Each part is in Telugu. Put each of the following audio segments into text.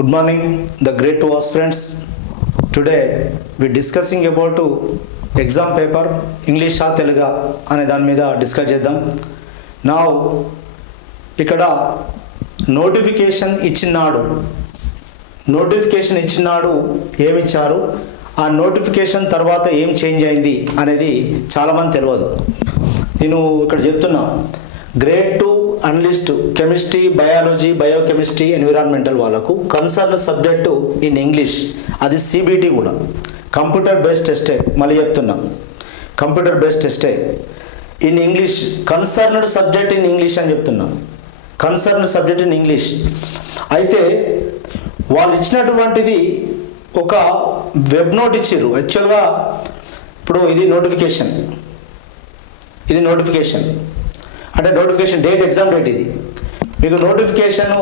Good morning, the great two aspirants. Today we discussing about exam paper English ఆ తెలుగా అనే దాని మీద డిస్కస్ చేద్దాం. Now ఇక్కడ నోటిఫికేషన్ ఇచ్చినాడు ఏమిచ్చారు, ఆ నోటిఫికేషన్ తర్వాత ఏం చేంజ్ అయింది అనేది చాలామంది తెలియదు. నేను ఇక్కడ చెప్తున్నా, grade 2 analyst chemistry, biology, biochemistry, environmental వాళ్ళకు కన్సర్న్ సబ్జెక్టు ఇన్ ఇంగ్లీష్, అది సిబిటి కూడా కంప్యూటర్ బేస్డ్ టెస్టే. మళ్ళీ చెప్తున్నా, కంప్యూటర్ బేస్డ్ టెస్టే in English, concerned subject in English అని చెప్తున్నా, కన్సర్న్డ్ సబ్జెక్ట్ ఇన్ ఇంగ్లీష్. అయితే వాళ్ళు ఇచ్చినటువంటిది ఒక వెబ్ నోట్ ఇచ్చారు. యాక్చువల్గా ఇప్పుడు ఇది నోటిఫికేషన్ అంటే నోటిఫికేషన్ డేట్, ఎగ్జామ్ డేట్. ఇది మీకు నోటిఫికేషన్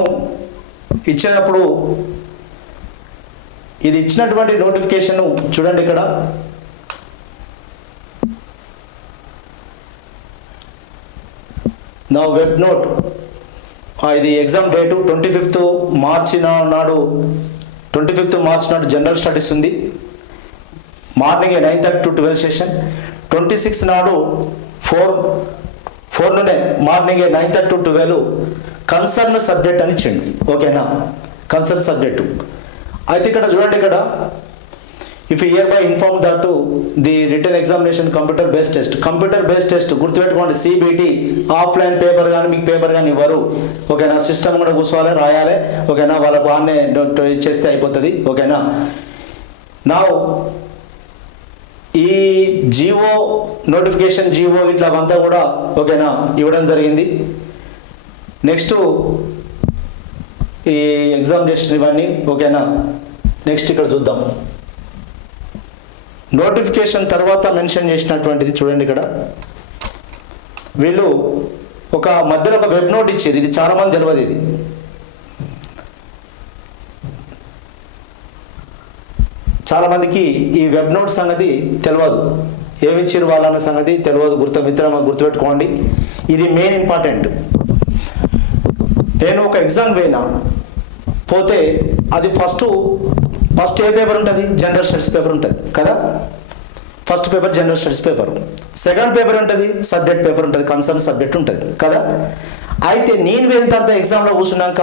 ఇచ్చినప్పుడు ఇది ఇచ్చినటువంటి నోటిఫికేషన్ చూడండి ఇక్కడ. నా వెబ్ నోట్, ఇది ఎగ్జామ్ డేటు 25th మార్చ్ నాడు జనరల్ స్టడీస్ ఉంది. Morning 9:30 to 12 session. 26 నాడు 4 నుండే మార్నింగ్ 9:30 to 12 కన్సర్న్ సబ్జెక్ట్ అని ఇచ్చిండు. ఓకేనా, కన్సర్న్ సబ్జెక్టు. అయితే ఇక్కడ చూడండి, ఇక్కడ if year by inform that the written examination computer based test గుర్తుపెట్టుకోండి. సిబిటి ఆఫ్లైన్ పేపర్ కానీ మీకు పేపర్ కానీ ఇవ్వరు. ఓకేనా, సిస్టమ్ కూడా కూర్చోవాలి, రాయాలి. ఓకేనా, వాళ్ళకు ఆన్నే చేస్తే అయిపోతుంది. ఓకేనా, నా ఈ జిఓ నోటిఫికేషన్, జిఓ ఇట్లా అంతా కూడా ఓకేనా ఇవ్వడం జరిగింది. నెక్స్ట్ ఈ ఎగ్జామినేషన్ ఇవన్నీ ఓకేనా. నెక్స్ట్ ఇక్కడ చూద్దాం, నోటిఫికేషన్ తర్వాత మెన్షన్ చేసినటువంటిది చూడండి. ఇక్కడ వీళ్ళు ఒక మధ్యలో ఒక వెబ్ నోట్ ఇచ్చారు. ఇది చాలా మంది తెలియదు. ఇది చాలా మందికి ఈ వెబ్ నోట్ సంగతి తెలియదు, ఏమిచ్చారు వాళ్ళన్న సంగతి తెలియదు. గుర్తుపెట్టుకోండి, ఇది మెయిన్ ఇంపార్టెంట్. నేను ఒక ఎగ్జామ్ పోతే అది ఫస్ట్ ఏ పేపర్ ఉంటుంది? జనరల్ స్టడీస్ పేపర్ ఉంటుంది కదా. First paper general studies paper, second paper ఉంటుంది సబ్జెక్ట్ పేపర్ ఉంటుంది, కన్సర్న్ సబ్జెక్ట్ ఉంటుంది కదా. అయితే నేను వెళ్ళిన తర్వాత ఎగ్జామ్లో కూర్చున్నాక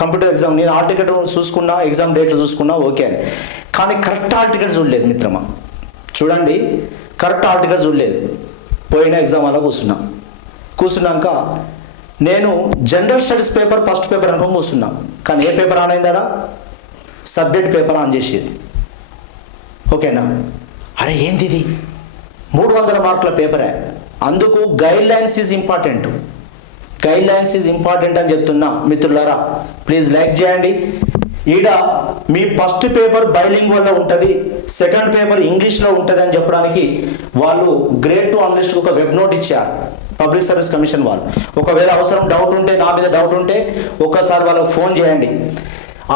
కంప్యూటర్ ఎగ్జామ్ నేను హాల్ టికెట్ చూసుకున్నా, ఎగ్జామ్ డేట్లు చూసుకున్నా, ఓకే అని. కానీ కరెక్ట్ హాల్ టికెట్ చూడలేదు మిత్రమా. చూడండి, కరెక్ట్ హాల్ టికెట్ చూడలేదు. పోయిన ఎగ్జామ్ అలా కూర్చున్నాక నేను general studies paper first paper అనుకోని కూర్చున్నా. కానీ ఏ పేపర్ ఆన్ అయిందా? సబ్జెక్ట్ పేపర్ ఆన్ చేసేది. ఓకేనా, అరే ఏంది ఇది 300 మార్కుల పేపరే. అందుకు గైడ్ లైన్స్ ఈజ్ ఇంపార్టెంట్ అని చెప్తున్నా మిత్రులారా. ప్లీజ్ లైక్ చేయండి. ఈడ మీ ఫస్ట్ పేపర్ బైలింగ్వల్లో ఉంటుంది, సెకండ్ పేపర్ ఇంగ్లీష్లో ఉంటుంది అని చెప్పడానికి వాళ్ళు గ్రేడ్ 2 అనలిస్ట్ ఒక వెబ్ నోట్ ఇచ్చారు, పబ్లిక్ సర్వీస్ కమిషన్ వాళ్ళు. ఒకవేళ అవసరం డౌట్ ఉంటే, నా మీద డౌట్ ఉంటే ఒక్కసారి వాళ్ళకు ఫోన్ చేయండి.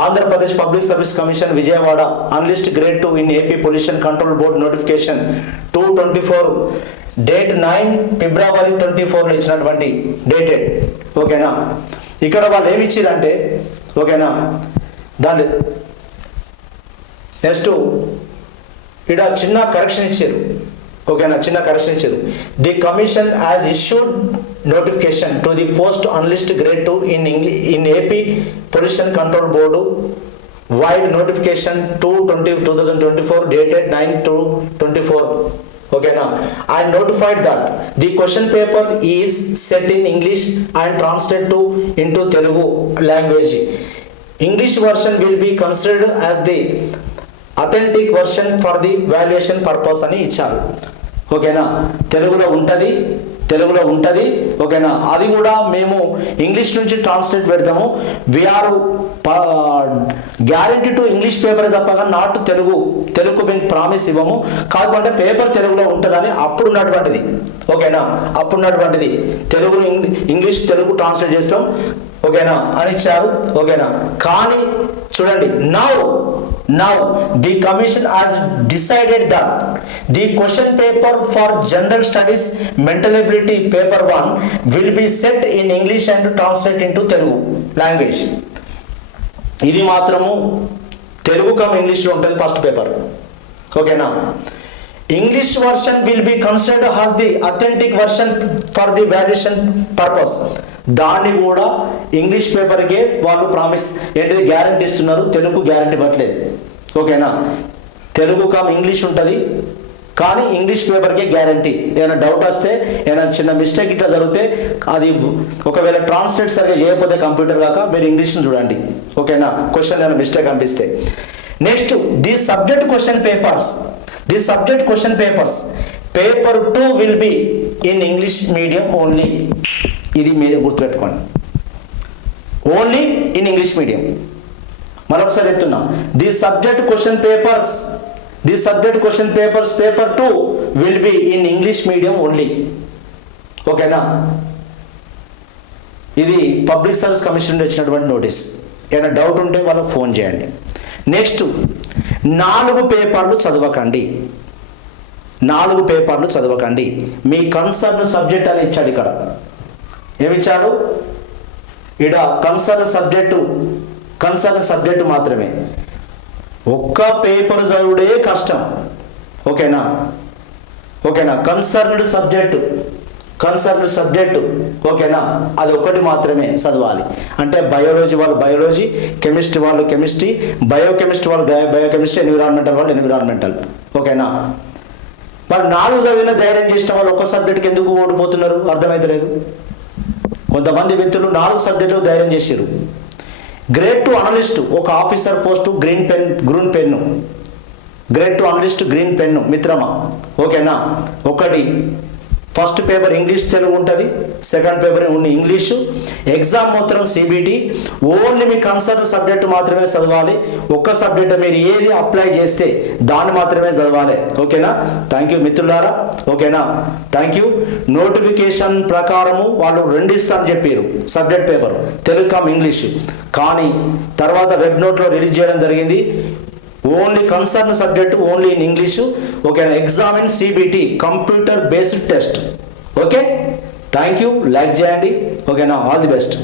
Andhra Pradesh public service commission Vijayawada analyst grade 2 in AP pollution control board notification 2/24 date 9 ఫిబ్రవరి 24 ఇచ్చినటువంటి డేటెడ్. ఓకేనా, ఇక్కడ వాళ్ళు ఏమి ఇచ్చారంటే ఓకేనా, దాని నెక్స్ట్ ఇక్కడ చిన్న కరెక్షన్ ఇచ్చారు. ఓకేనా, చిన్న కరెక్షన్ ఇచ్చారు. The commission as issued notification to the post analyst grade 2 in AP pollution control board wide notification 2024 dated 9/2/24. ఓకేనా, I notified that the question paper is set in English and translated into Telugu language. English version will be considered as the authentic version for the valuation purpose అని ఇచ్చారు. ఓకేనా, తెలుగులో ఉంటుంది. ఓకేనా, అది కూడా మేము ఇంగ్లీష్ నుంచి ట్రాన్స్లేట్ పెడతాము. We are guarantee to English paper తప్పగా నాట్ తెలుగు మేము ప్రామిస్ ఇవ్వము. కాకపోతే పేపర్ తెలుగులో ఉంటుందని అప్పుడున్నటువంటిది. ఓకేనా, అప్పుడున్నటువంటిది తెలుగు ట్రాన్స్లేట్ చేస్తాం. ఓకేనా అని ఇచ్చారు. ఓకేనా, కానీ చూడండి, now the commission has decided that the question paper for general studies mental ability paper 1 will be set in English and translate into Telugu language. ఇది మాత్రము తెలుగు కమ్ ఇంగ్లీష్లో ఉంటుంది ఫస్ట్ పేపర్. ఓకేనా. English version will be considered has the authentic version for the valuation purpose. దాన్ని కూడా ఇంగ్లీష్ పేపర్కే వాళ్ళు ప్రామిస్ ఏంటిది గ్యారంటీ ఇస్తున్నారు, తెలుగు గ్యారంటీ ఇవ్వట్లేదు. ఓకేనా. తెలుగు కమ్ ఇంగ్లీష్ ఉంటుంది కానీ ఇంగ్లీష్ పేపర్కే గ్యారంటీ. ఏదైనా డౌట్ వస్తే ఏదైనా చిన్న మిస్టేక్ ఇట్లా జరిగితే అది ఒకవేళ ట్రాన్స్లేట్ సరిగా చేయకపోతే కంప్యూటర్ కాక మీరు ఇంగ్లీష్ని చూడండి. ఓకేనా. క్వశ్చన్ ఏమైనా మిస్టేక్ అనిపిస్తే. Next the subject question papers. The subject question papers paper 2 will be in English medium only. ఇది మీరే గుర్తుపెట్టుకోండి, ఓన్లీ ఇన్ ఇంగ్లీష్ మీడియం. మరొకసారి చెప్తున్నా, the subject question papers paper 2 will be in English medium only. ఓకేనా. ఇది పబ్లిక్ సర్వీస్ కమిషన్ నుండి వచ్చినటువంటి నోటీస్. ఏమైనా డౌట్ ఉంటే వాళ్ళకి ఫోన్ చేయండి. నెక్స్ట్ 4 పేపర్లు చదవకండి. 4 పేపర్లు చదవకండి. మీ కన్సర్న్ సబ్జెక్ట్ అని ఇచ్చాడు. ఇక్కడ ఏమిచ్చాడు? ఇక్కడ కన్సర్న్ సబ్జెక్టు మాత్రమే. ఒక్క పేపర్ చదువుడే కష్టం. ఓకేనా. కన్సర్న్డ్ సబ్జెక్టు ఓకేనా, అది ఒకటి మాత్రమే చదవాలి. అంటే బయాలజీ వాళ్ళు బయాలజీ, కెమిస్ట్రీ వాళ్ళు కెమిస్ట్రీ, బయోకెమిస్ట్రీ వాళ్ళు బయోకెమిస్ట్రీ, ఎన్విరాన్మెంటల్ వాళ్ళు ఎన్విరాన్మెంటల్. ఓకేనా. వాళ్ళు 4 చదివిన ధైర్యం చేసిన వాళ్ళు ఒక్క సబ్జెక్ట్కి ఎందుకు ఓడిపోతున్నారు అర్థమైతలేదు. కొంతమంది వ్యక్తులు 4 సబ్జెక్టులు ధైర్యం చేశారు. గ్రేడ్ 2 అనలిస్ట్ ఒక officer post green pen. Grade 2 analyst green pen మిత్రమా. ఓకేనా. ఒకటి ఫస్ట్ పేపర్ ఇంగ్లీష్ తెలుగు ఉంటుంది, second paper only English. Exam మాత్రం సిబిటి. ఓన్లీ మీ కన్సర్న్ సబ్జెక్టు మాత్రమే చదవాలి. ఒక్క సబ్జెక్ట్ మీరు ఏది అప్లై చేస్తే దాన్ని మాత్రమే చదవాలి. ఓకేనా. థ్యాంక్ యూ మిత్రులారా. ఓకేనా. Thank you. నోటిఫికేషన్ ప్రకారము వాళ్ళు 2 ఇస్తా అని చెప్పారు subject paper, Telugu cum English. కానీ తర్వాత వెబ్ నోట్లో రిలీజ్ చేయడం జరిగింది. Only concern subject only in English. ఓకేనా. Exam in CBT, computer based test. Okay. Thank you. Like చేయండి. ఓకేనా. All the best.